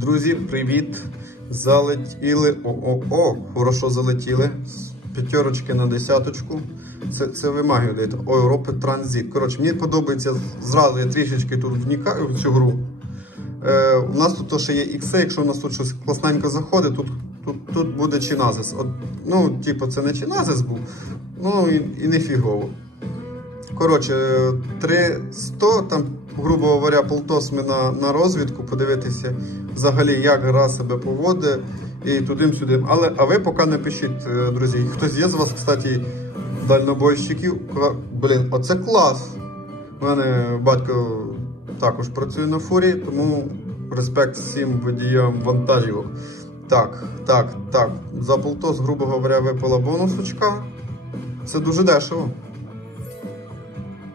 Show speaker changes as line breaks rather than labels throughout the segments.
Друзі, привіт! Залетіли. О-о-о! Хорошо залетіли. П'ятерочки на десяточку. Це, це ви магію. О, Європи транзит. Коротше, мені подобається зразу, я трішечки тут вникаю в цю гру. Е, у нас тут ще є ікси, якщо у нас тут щось класненько заходить, тут, тут, тут буде чиназис. От, ну, типу, це не чиназис був, ну і, і не фігово. Коротше, 300, там, грубо говоря, полтос ми на, на розвідку, подивитися взагалі, як гра себе поводить і туди-сюди. Але а ви поки не пишіть, е, друзі. Хтось є з вас, кстати, дальнобойщиків. Блін, оце клас. У мене батько також працює на фурі, тому респект всім водіям вантажівок. Так, так, так. За полтос, грубо говоря, випала бонусочка. Це дуже дешево.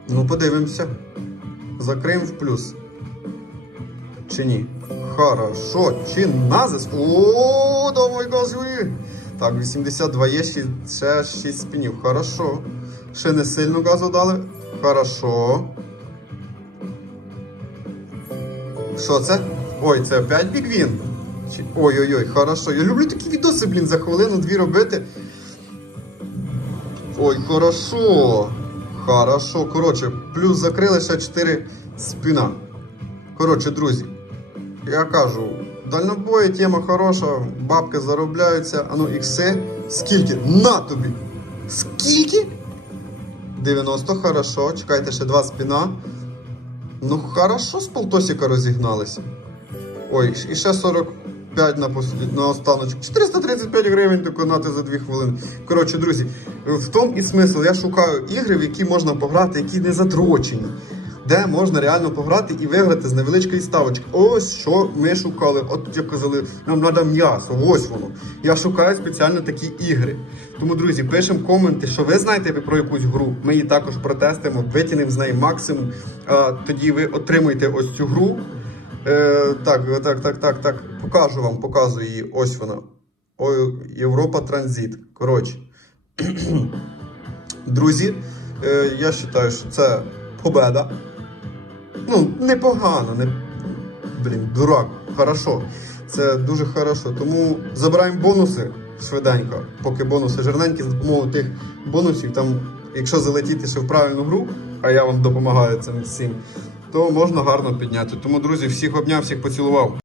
Ну, подивимося. Закриємо в плюс. Чи ні? Хорошо. Чи назис? О, давай газуй! Так, 82 є, ще, ще 6 спінів. Хорошо. Ще не сильно газу дали. Хорошо. Що це? Ой, це опять бігвін. Ой-ой-ой, хорошо. Я люблю такі відоси, блін, за хвилину-дві робити. Ой, хорошо. Хорошо. Коротше, плюс закрили ще 4 спина. Коротше, друзі, я кажу, дальнобої тема хороша, бабки заробляються. А ну, ікси. Скільки? На тобі! Скільки? 90, хорошо. Чекайте ще два спина. Ну, хорошо, з полтосика розігналися. Ой, і ще 45 на, на останочку. 435 гривень доконати за 2 хвилини. Коротше, друзі, в тому і смисл. Я шукаю ігри, в які можна пограти, які не задрочені. Де можна реально пограти і виграти з невеличкої ставочки. Ось що ми шукали. От як казали, нам треба м'ясо, ось воно. Я шукаю спеціально такі ігри. Тому, друзі, пишемо коменти, що ви знаєте про якусь гру. Ми її також протестимо, витягнемо з неї максимум. Тоді ви отримуєте ось цю гру. Е, так, так, так, так, так. Покажу вам, показую її. Ось вона. Ой, Європа Транзит. Коротше. Друзі, е, я вважаю, що це победа. Ну, непогано, не... Блін, дурак, хорошо. Це дуже хорошо. Тому забираємо бонуси швиденько, поки бонуси жирненькі, за допомогою тих бонусів, там, якщо залетіти ще в правильну гру, а я вам допомагаю цим всім, то можна гарно підняти. Тому, друзі, всіх обняв, всіх поцілував.